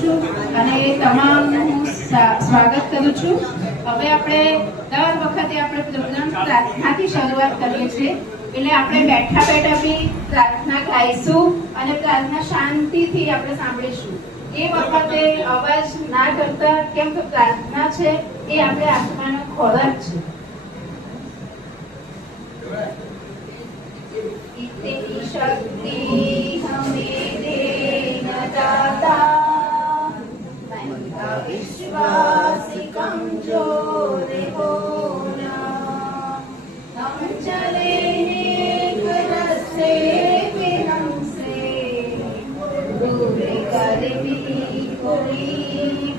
છું અને તમામનું સ્વાગત કરું છું। હવે આપણે દર વખતે આપણે પ્રોગ્રામ પ્રાર્થનાથી શરૂઆત કરીએ છીએ, એટલે આપણે બેઠા બેઠા બી પ્રાર્થના ગાઈશું અને પ્રાર્થના શાંતિથી આપણે સાંભળીશું। એ વખતે અવાજ ના કરતા, કેમ કે પ્રાર્થના છે એ આપણે આત્માનો ખોરાક છે। इतनी शक्ति हमें देना दाता, मन का विश्वास कमजोर होना, हम चले नेक रास्ते पे हमसे दूर कर भी कोई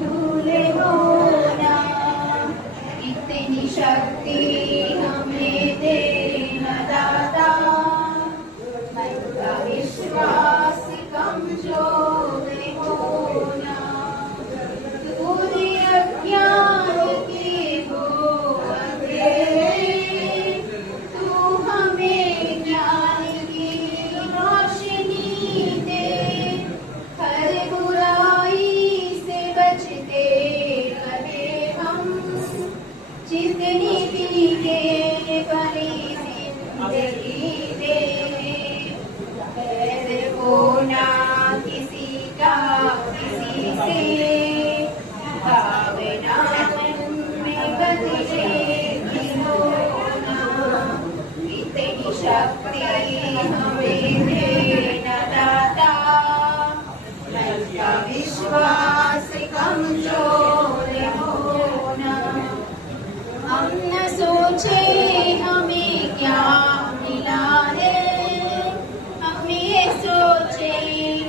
भूले होना। इतनी शक्ति हमें देना दाता, विश्वास कमजोर होना, पूरे अज्ञान के वो अंधेरे, तू हमें ज्ञान की रोशनी दे, हर बुराई से बचते रहे हम, जितनी भी के बड़ी जिंदगी दे। होना किसी का किसी से भावना मन में बदले की होना। इतनी शक्ति हमें देना दाता, मन का विश्वास कमजोर होना, हम न सोचे हमें क्या मिला है, सोचे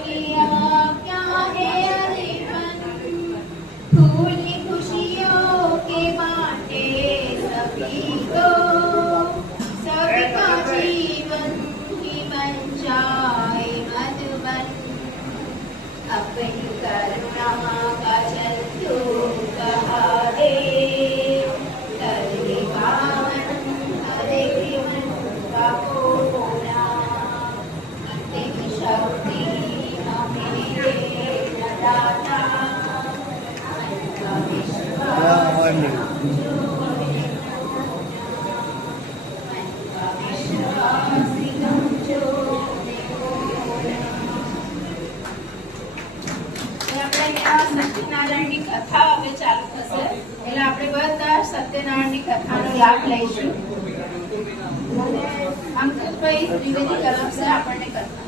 क्या क्या है अरेपन, फूली खुशियों के बांटे सभी को, सबका जीवन ही बन जाए मधुबन, अपनी करुणा का जल तू कहा दे, हरे पावन हरे मन का होना। शक्ति हमें देना दाता, સત્યનારાયણ ની કથા હવે ચાલુ થશે, એટલે આપણે બધા સત્યનારાયણ ની કથાનો લાભ લઈશું અને અંકુશભાઈ ત્રિવેદી તરફ છે આપણને કથા